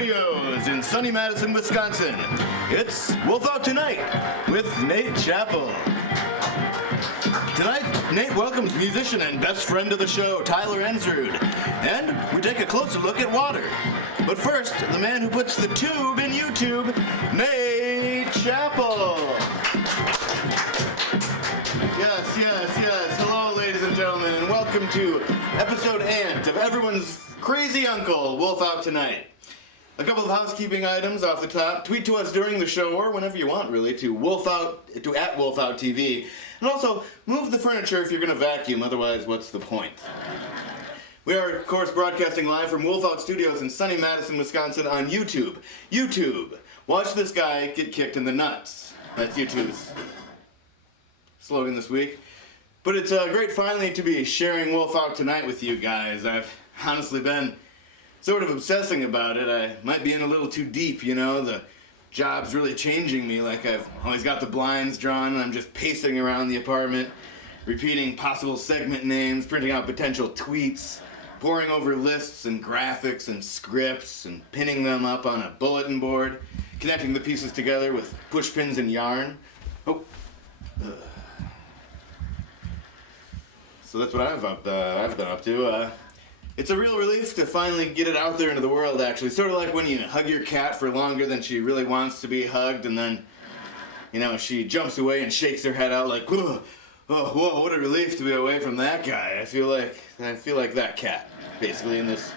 Studios in sunny Madison, Wisconsin. It's Wolfout Tonight with Nate Chappell. Tonight, Nate welcomes musician and best friend of the show, Tyler Ensrude, and we take a closer look at water. But first, the man who puts the tube in YouTube, Nate Chappell. Yes. Hello, ladies and gentlemen, and welcome to episode ant of everyone's crazy uncle, Wolfout Tonight. A couple of housekeeping items off the top. Tweet to us during the show, or whenever you want, really, to @Wolfout TV. And also, move the furniture if you're going to vacuum, otherwise, what's the point? We are, of course, broadcasting live from Wolfout Studios in sunny Madison, Wisconsin on YouTube. YouTube. Watch this guy get kicked in the nuts. That's YouTube's slogan this week. But it's great finally to be sharing Wolfout Tonight with you guys. I've honestly been sort of obsessing about it. I might be in a little too deep, you know. The job's really changing me. Like, I've always got the blinds drawn and I'm just pacing around the apartment, repeating possible segment names, printing out potential tweets, poring over lists and graphics and scripts and pinning them up on a bulletin board, connecting the pieces together with push pins and yarn. So that's what I've been up to. It's a real relief to finally get it out there into the world, actually. Sort of like when you hug your cat for longer than she really wants to be hugged, and then, you know, she jumps away and shakes her head out like, whoa, what a relief to be away from that guy. I feel like that cat, basically, in this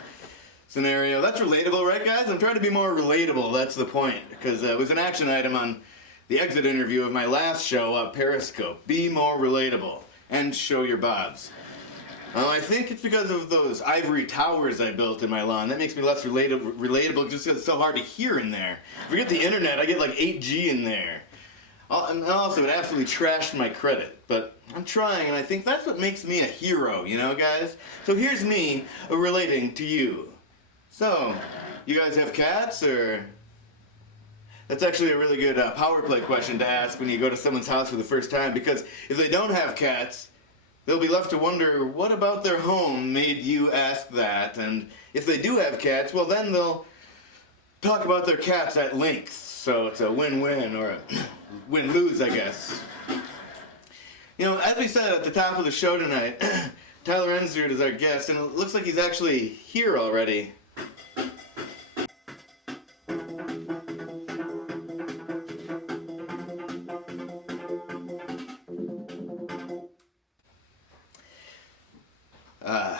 scenario. That's relatable, right, guys? I'm trying to be more relatable, that's the point, because it was an action item on the exit interview of my last show, Periscope. Be more relatable, and show your bobs. I think it's because of those ivory towers I built in my lawn. That makes me less relatable just because it's so hard to hear in there. Forget the internet, I get like 8G in there. And also, it absolutely trashed my credit. But I'm trying, and I think that's what makes me a hero, you know, guys? So here's me relating to you. So, you guys have cats, or? That's actually a really good power play question to ask when you go to someone's house for the first time, because if they don't have cats, they'll be left to wonder, what about their home made you ask that? And if they do have cats, well, then they'll talk about their cats at length. So it's a win-win, or a win-lose, I guess. You know, as we said at the top of the show tonight, Tyler Ensrude is our guest, and it looks like he's actually here already.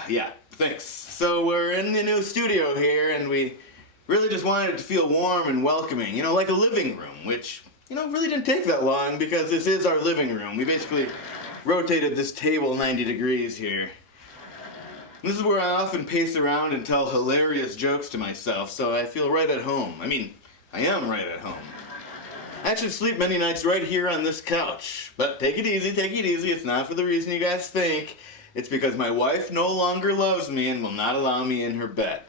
Yeah, thanks. So we're in the new studio here, and we really just wanted it to feel warm and welcoming, you know, like a living room, which, you know, really didn't take that long because this is our living room. We basically rotated this table 90 degrees here. And this is where I often pace around and tell hilarious jokes to myself, so I feel right at home. I mean, I am right at home. I actually sleep many nights right here on this couch. But take it easy, it's not for the reason you guys think. It's because my wife no longer loves me and will not allow me in her bed.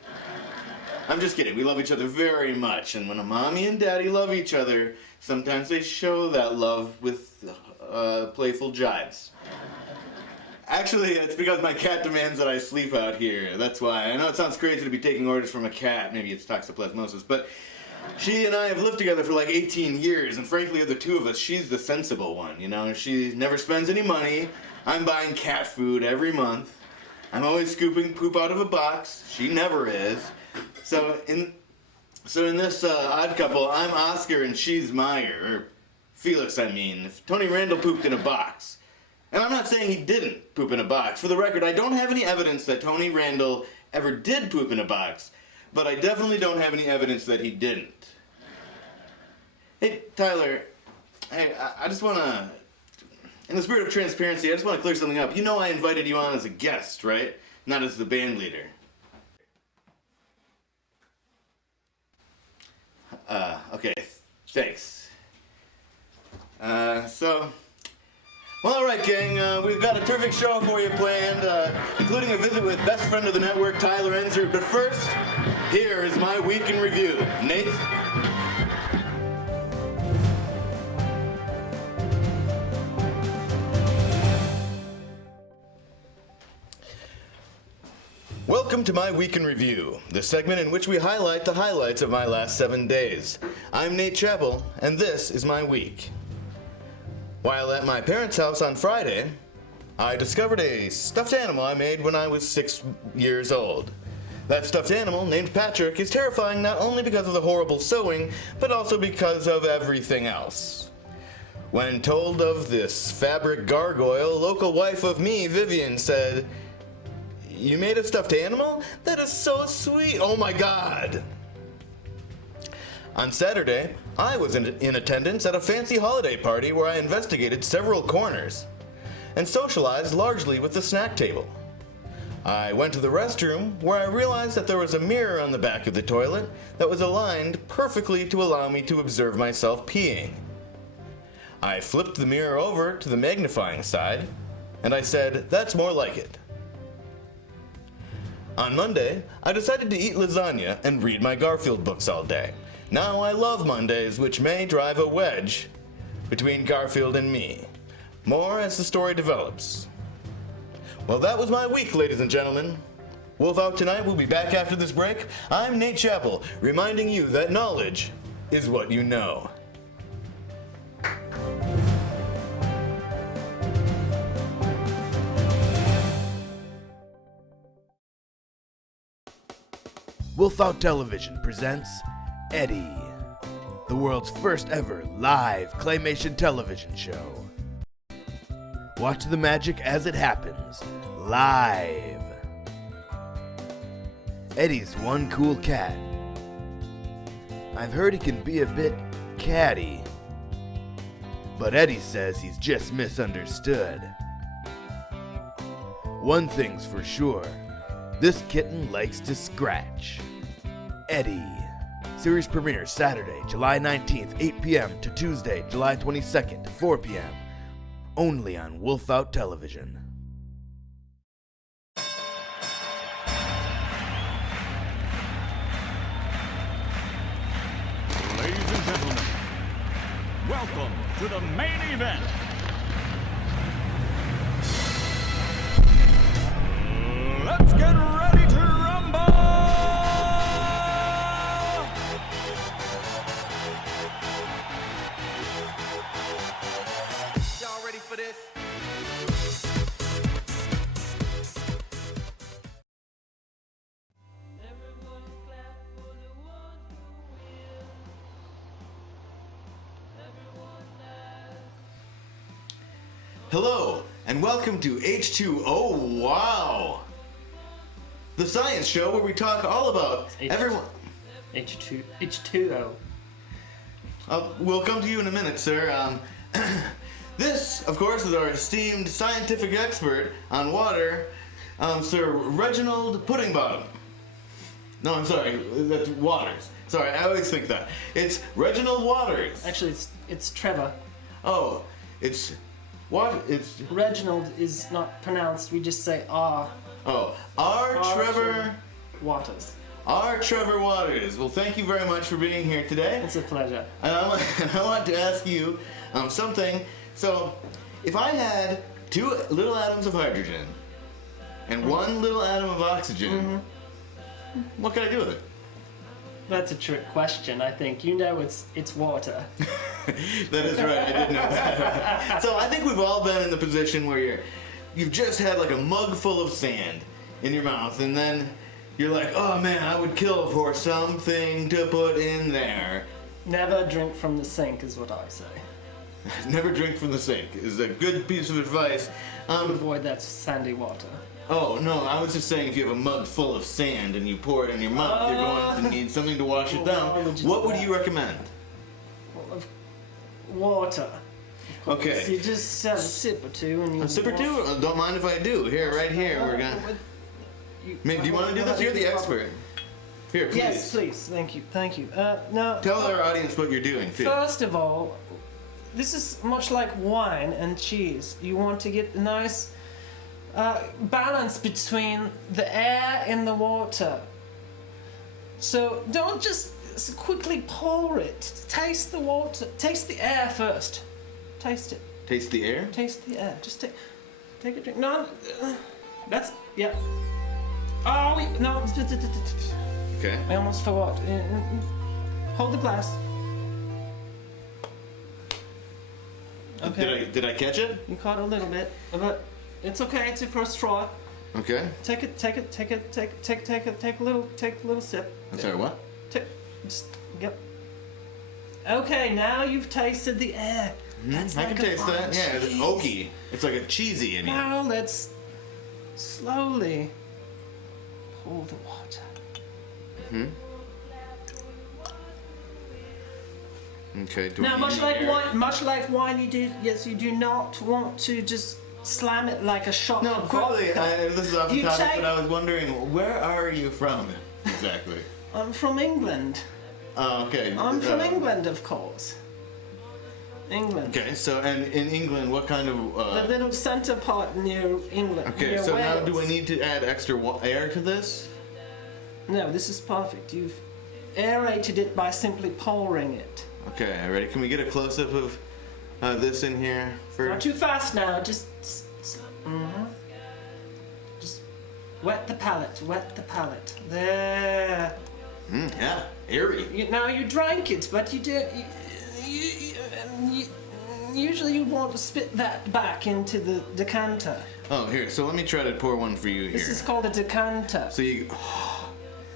I'm just kidding, we love each other very much, and when a mommy and daddy love each other, sometimes they show that love with playful jibes. Actually, it's because my cat demands that I sleep out here, that's why. I know it sounds crazy to be taking orders from a cat, maybe it's toxoplasmosis, but she and I have lived together for like 18 years, and frankly, of the two of us, she's the sensible one, you know? She never spends any money. I'm buying cat food every month. I'm always scooping poop out of a box. She never is. So in this odd couple, I'm Oscar and she's Meyer, or Felix, I mean. If Tony Randall pooped in a box, and I'm not saying he didn't poop in a box. For the record, I don't have any evidence that Tony Randall ever did poop in a box, but I definitely don't have any evidence that he didn't. Hey, Tyler, I just want to, in the spirit of transparency, I just want to clear something up. You know I invited you on as a guest, right? Not as the band leader. Okay, thanks. Well, alright gang, we've got a terrific show for you planned, including a visit with best friend of the network, Tyler Ensrude. But first, here is my week in review. Nate? Welcome to my Week in Review, the segment in which we highlight the highlights of my last 7 days. I'm Nate Chappell, and this is my week. While at my parents' house on Friday, I discovered a stuffed animal I made when I was 6 years old. That stuffed animal, named Patrick, is terrifying not only because of the horrible sewing, but also because of everything else. When told of this fabric gargoyle, local wife of me, Vivian, said, "You made a stuffed animal? That is so sweet. Oh my God." On Saturday, I was in attendance at a fancy holiday party where I investigated several corners and socialized largely with the snack table. I went to the restroom where I realized that there was a mirror on the back of the toilet that was aligned perfectly to allow me to observe myself peeing. I flipped the mirror over to the magnifying side and I said, "That's more like it." On Monday, I decided to eat lasagna and read my Garfield books all day. Now I love Mondays, which may drive a wedge between Garfield and me. More as the story develops. Well, that was my week, ladies and gentlemen. Wolfout Tonight will be back after this break. I'm Nate Chappell, reminding you that knowledge is what you know. Wolfout Television presents Eddie, the world's first ever live claymation television show. Watch the magic as it happens, live. Eddie's one cool cat. I've heard he can be a bit catty, but Eddie says he's just misunderstood. One thing's for sure. This kitten likes to scratch. Eddie. Series premiere Saturday, July 19th, 8 p.m. to Tuesday, July 22nd, 4 p.m. Only on Wolfout Television. Ladies and gentlemen, welcome to the main event. Let's get ready to rumble! Y'all ready for this? Everyone clap for the one who wins. Everyone laughs. Hello, and welcome to H2O Wow! The science show where we talk all about everyone. H2O. We'll come to you in a minute, sir. This, of course, is our esteemed scientific expert on water, Sir Reginald Puddingbottom. No, I'm sorry, that's Waters. Sorry, I always think that. It's Reginald Waters. Actually, it's Trevor. Oh, it's what? It's Reginald is not pronounced. We just say R. oh, R. Trevor Waters. R. Trevor Waters. Well, thank you very much for being here today. It's a pleasure. And I want to ask you something. So, if I had 2 little atoms of hydrogen and 1 little atom of oxygen, what can I do with it? That's a trick question. I think you know it's water. That is right. I did know that. So I think we've all been in the position where you've just had like a mug full of sand in your mouth, and then you're like, oh man, I would kill for something to put in there. Never drink from the sink is what I say. Never drink from the sink is a good piece of advice. To avoid that sandy water. Oh, no, I was just saying if you have a mug full of sand and you pour it in your mouth, you're going to need something to wash it down. What would you recommend? Water. So Okay. you just have a sip or two and you... A sip or two? Don't mind if I do. Here, right here, we're gonna... Maybe, do you want to do this? You're the expert. Here, please. Yes, please. Thank you. Thank you. Now, Tell our audience what you're doing, too. first of all, this is much like wine and cheese. You want to get a nice balance between the air and the water. So don't just quickly pour it. Taste the water. Taste the air first. Taste it. Taste the air? Taste the air. Just take a drink. No, that's yeah. Oh, no. Okay. I almost forgot. Hold the glass. Okay. Did I catch it? You caught a little bit, but it's okay. It's your first try. Okay. Take a little sip. I'm sorry, what? Yep. Okay, now you've tasted the air. That's I like can a taste fine that. Yeah, it's cheese. oaky. It's like a cheesy in here. Now let's slowly pour the water. Okay. Now, much like wine, you do not want to just slam it like a shot No, of quickly. vodka. This is off the You topic, take- but I was wondering, where are you from exactly? I'm from England. Oh, okay. I'm from England, of course. England. Okay, so and in England, what kind of? The little centre part near England. Okay, near so now Wales. do I need to add extra air to this? No, this is perfect. You've aerated it by simply pouring it. Okay, ready? Can we get a close up of this in here Not first? too fast now. Just wet the palate. Wet the palate. There. Yeah, airy. Now you drank it, but you did. Usually you want to spit that back into the decanter. Oh, here. So let me try to pour one for you here. This is called a decanter. So you.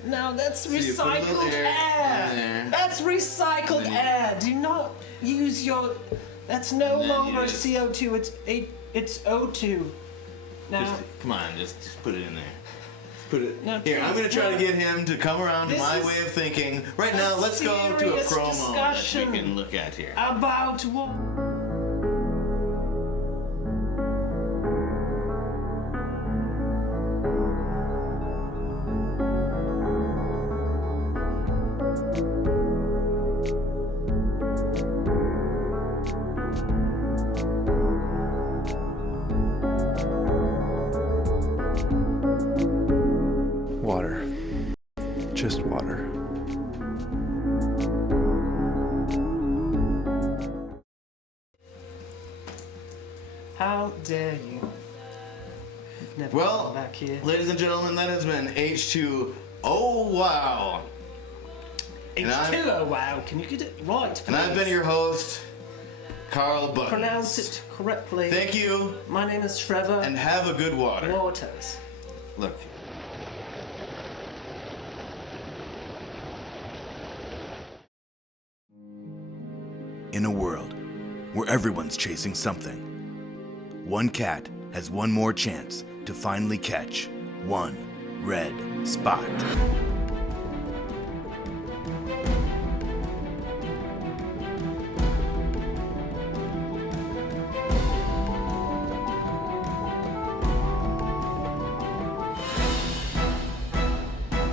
Now that's you put a little recycled air air. in there. That's recycled And then you- air. Do not use your. That's no And then you longer just- CO2. It's O2. Now. Just, come on, just put it in there. Put it No, here. I'm please, gonna try no. to get him to come around to This my is way of thinking. Right a now, let's go to a serious promo that discussion. we can look at here. About what? Water. Just water. How dare you? Never Well, come back here. ladies and gentlemen, that has been H2. Oh wow! And I'm- H2O, wow, can you get it right, please? And I've been your host, Carl Buttons. Pronounce it correctly. Thank you, My name is Trevor and have a good water. Waters. Look. In a world where everyone's chasing something, one cat has one more chance to finally catch one red spot.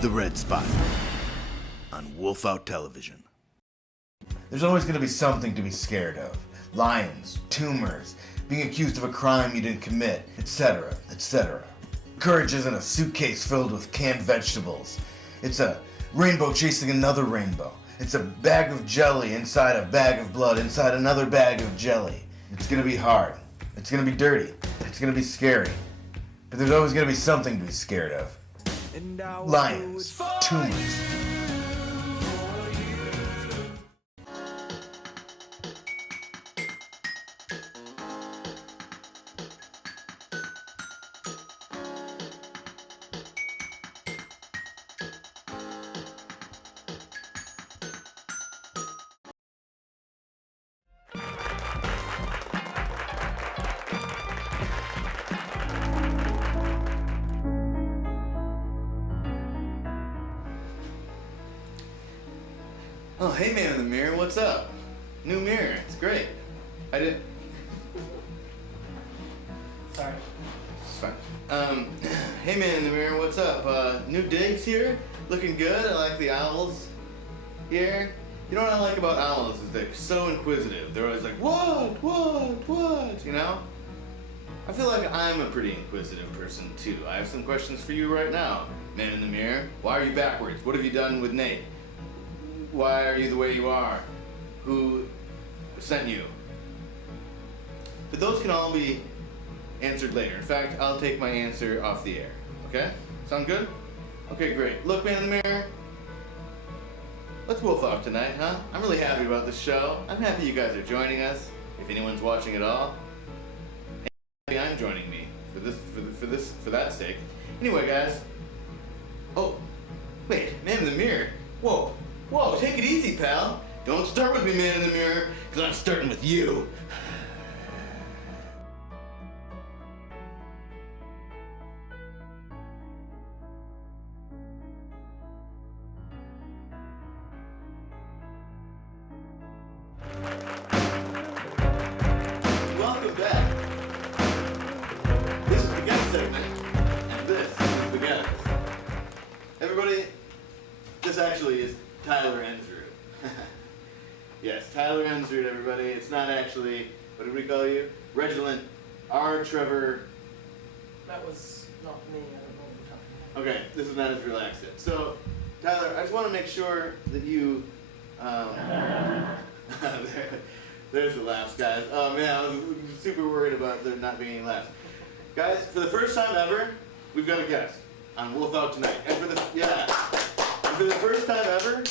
The Red Spot on Wolfout Television. There's always going to be something to be scared of. Lions, tumors, being accused of a crime you didn't commit, etc., etc. Courage isn't a suitcase filled with canned vegetables. It's a rainbow chasing another rainbow. It's a bag of jelly inside a bag of blood inside another bag of jelly. It's going to be hard. It's going to be dirty. It's going to be scary. But there's always going to be something to be scared of. Lions, tumors. Oh, hey man in the mirror, what's up? New mirror, it's great. I did. Sorry. It's fine. Hey man in the mirror, what's up? New digs here, looking good. I like the owls here. You know what I like about owls is they're so inquisitive. They're always like, what? You know? I feel like I'm a pretty inquisitive person too. I have some questions for you right now. Man in the mirror, why are you backwards? What have you done with Nate? Why are you the way you are? Who sent you? But those can all be answered later. In fact, I'll take my answer off the air. Okay? Sound good? Okay, great. Look, man in the mirror. Let's wolf out tonight, huh? I'm really happy about this show. I'm happy you guys are joining us, if anyone's watching at all. And happy I'm joining me for that sake. Anyway, guys. Oh, wait, man in the mirror. Whoa, take it easy, pal. Don't start with me, man in the mirror, because I'm starting with you. Welcome back. This is the guest segment, and this is the guest. Everybody, this actually is Tyler Ensrude. Yes, Tyler Ensrude, everybody. It's not actually, what did we call you? Reginald R. Trevor. That was not me. I don't know what you're talking Okay, this is not as relaxed yet. So, Tyler, I just want to make sure that you, there's the laughs, guys. Oh man, I was super worried about there not being any laughs. Guys, for the first time ever, we've got a guest on Wolfout Tonight. And for the first time ever,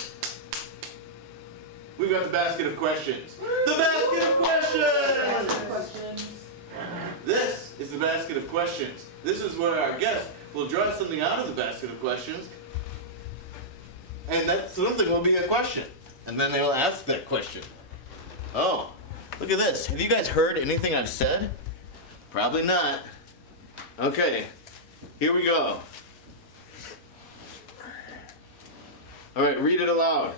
we've got the basket of questions. The basket of questions! This is the basket of questions. This is where our guest will draw something out of the basket of questions. And that something will be a question. And then they will ask that question. Oh, look at this. Have you guys heard anything I've said? Probably not. Okay, here we go. All right, read it aloud.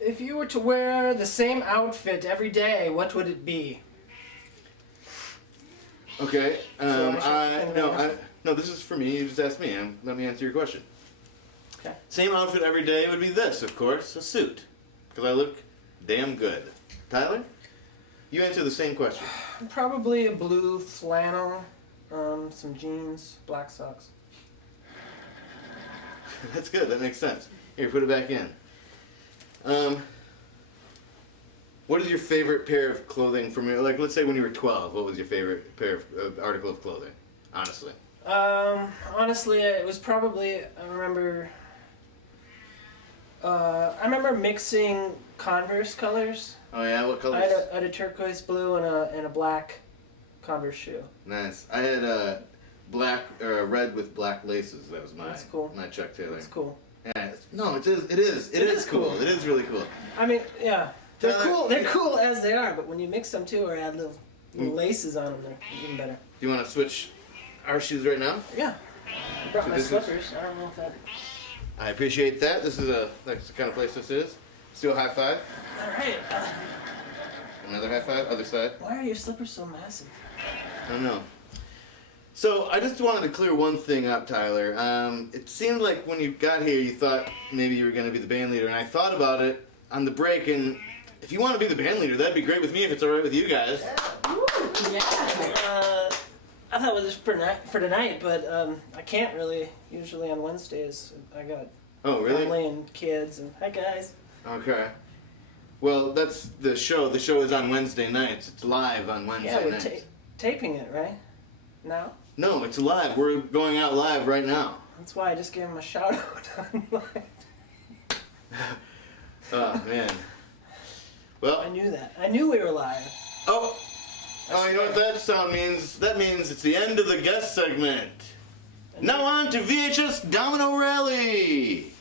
If you were to wear the same outfit every day, what would it be? Okay, So no, this is for me. You just asked me. Let me answer your question. Okay. Same outfit every day would be this, of course, a suit. Because I look damn good. Tyler? You answer the same question. Probably a blue flannel, some jeans, black socks. That's good. That makes sense. Here, put it back in. What is your favorite pair of clothing from your, like, let's say when you were 12, what was your favorite pair of article of clothing? Honestly. Honestly, it was probably, I remember mixing Converse colors. Oh yeah, what I colors? had a turquoise blue and a black Converse shoe. Nice. I had a black or a red with black laces. That was my That's cool. my Chuck Taylor. That's cool. Yeah, no, it is cool. It is really cool. I mean, yeah, they're Tyler, cool. They're cool as they are, but when you mix them too or add little laces on them, they're even better. Do you want to switch our shoes right now? Yeah. I brought So my this is- slippers. I don't know if that. I appreciate that. That's the kind of place this is. Let's do a high five. All right. Another high five. Other side. Why are your slippers so massive? I don't know. So I just wanted to clear one thing up, Tyler. It seemed like when you got here, you thought maybe you were going to be the band leader, and I thought about it on the break. And if you want to be the band leader, that'd be great with me if it's all right with you guys. Yeah. I thought it was for tonight, but I can't really. Usually on Wednesdays, I got Oh, really? family and kids and hi guys. Okay. Well, that's the show. The show is on Wednesday nights. It's live on Wednesday Yeah, we're nights. taping it right now. No, it's live. We're going out live right now. That's why I just gave him a shout out online. Oh, man. Well, I knew that. I knew we were live. oh, you know what that sound means? That means it's the end of the guest segment. Now on to VHS Domino Rally.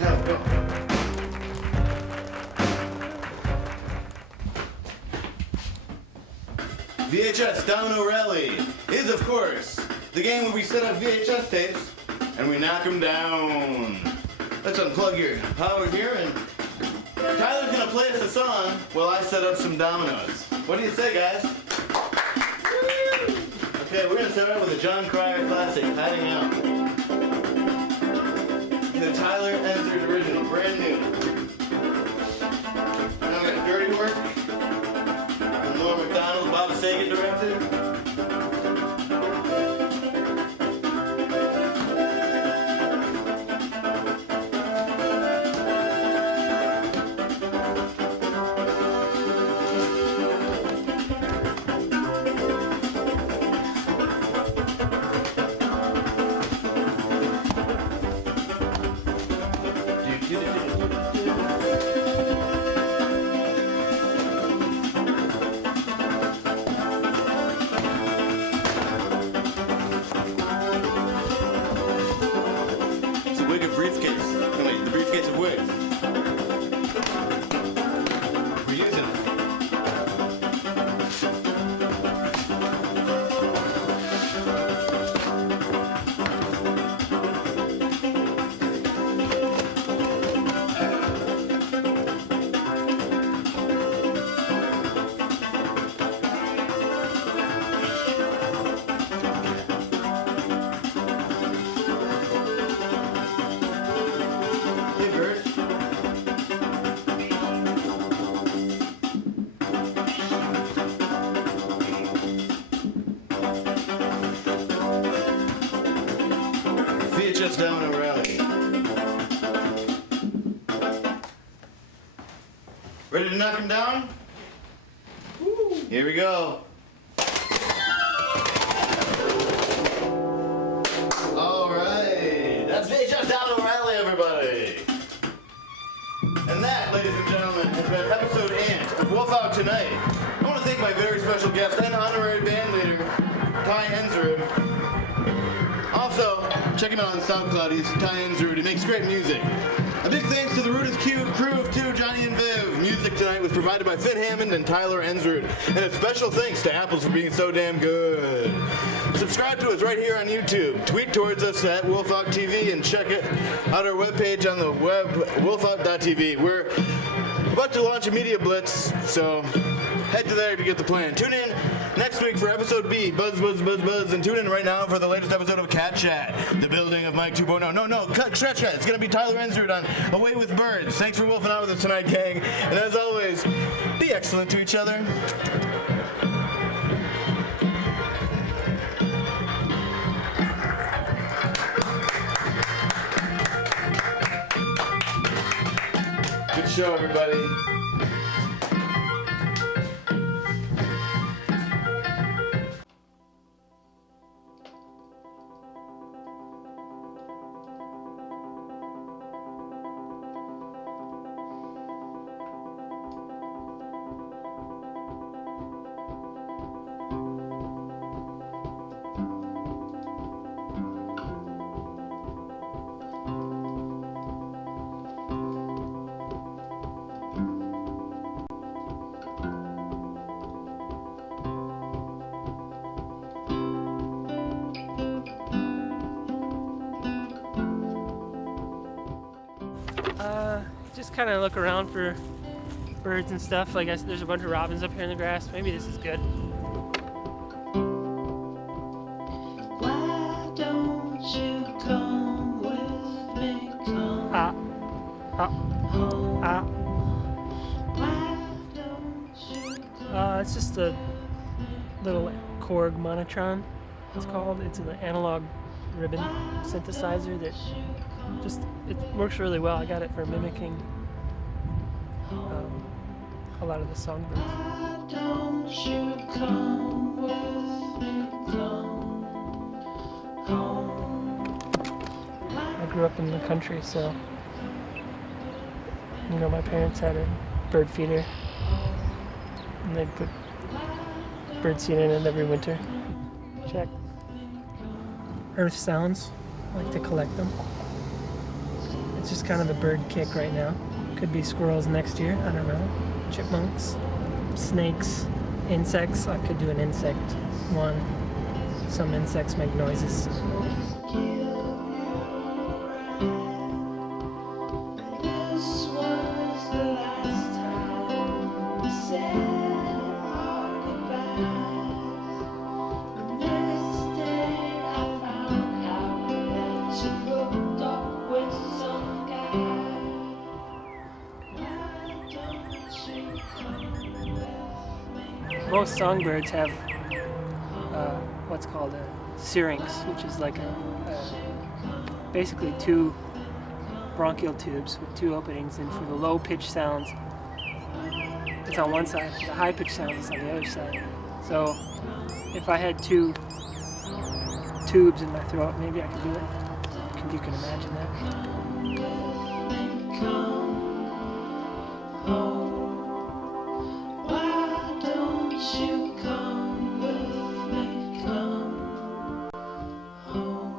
Now go. VHS Domino Rally is, of course, the game where we set up VHS tapes and we knock them down. Let's unplug your power here, and Tyler's gonna play us a song while I set up some dominoes. What do you say, guys? Okay, we're gonna start out with a John Cryer classic, Hiding Out. The Tyler Ensrude original, brand new. Now we got Dirty Work. Norm Macdonald, Bob Saget directed. just down O'Reilly. Ready to knock him down? Woo. Here we go. All right. That's me, just down O'Reilly, everybody. And that, ladies and gentlemen, has been episode 8 of Wolfout Tonight. I want to thank my very special guest and honorary band leader, Tyler Ensrude. Also, check him out on SoundCloud. He's Tyler Ensrude. He makes great music. A big thanks to the Rudest crew of 2, Johnny and Viv. Music tonight was provided by Finn Hammond and Tyler Ensrude. And a special thanks to Apples for being so damn good. Subscribe to us right here on YouTube. Tweet towards us at Wolfout TV and check out our webpage on the web, wolfout.tv. We're about to launch a media blitz, so head to there to get the plan. Tune in next week for episode B, Buzz, Buzz, Buzz, Buzz, and tune in right now for the latest episode of Cat Chat, the building of Mike 2.0. No, Cat Chat. It's going to be Tyler Ensrude on Away with Birds. Thanks for wolfing out with us tonight, gang. And as always, be excellent to each other. Good show, everybody. Just kind of look around for birds and stuff. Like there's a bunch of robins up here in the grass. Maybe this is good. Why don't you come with me? Come home. Why don't you come? It's just a little Korg monotron. It's called. It's an analog ribbon synthesizer that it works really well. I got it for mimicking a lot of the songbirds. Why don't you come with me? Come home. I grew up in the country, so my parents had a bird feeder, and they'd put bird seed in it every winter. Check. Earth sounds. I like to collect them. It's just kind of a bird kick right now. Could be squirrels next year, I don't know. Chipmunks, snakes, insects. I could do an insect one. Some insects make noises. This was the last time we said our goodbyes. The next day I found out that you hooked up with some guy. Why don't you come with me? Most songbirds have what's called a syrinx, which is like basically 2 bronchial tubes with 2 openings, and for the low pitch sounds it's on one side, the high pitch sounds is on the other side. So if I had 2 tubes in my throat, maybe I could do it. You can imagine that. Come home. Why don't you come with me? Come home.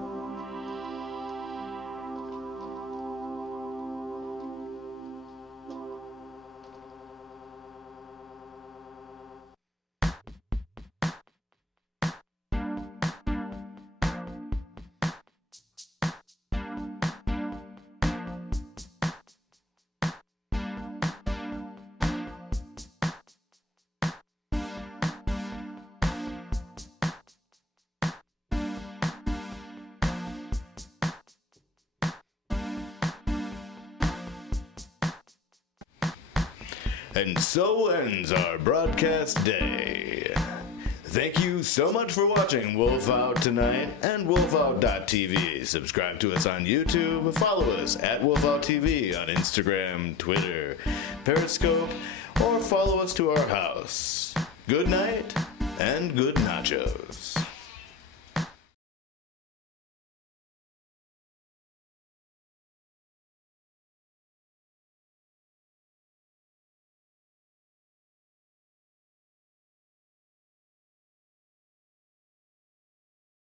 And so ends our broadcast day. Thank you so much for watching Wolfout Tonight and Wolfout.tv. Subscribe to us on YouTube, follow us at Wolfout TV on Instagram, Twitter, Periscope, or follow us to our house. Good night and good nachos.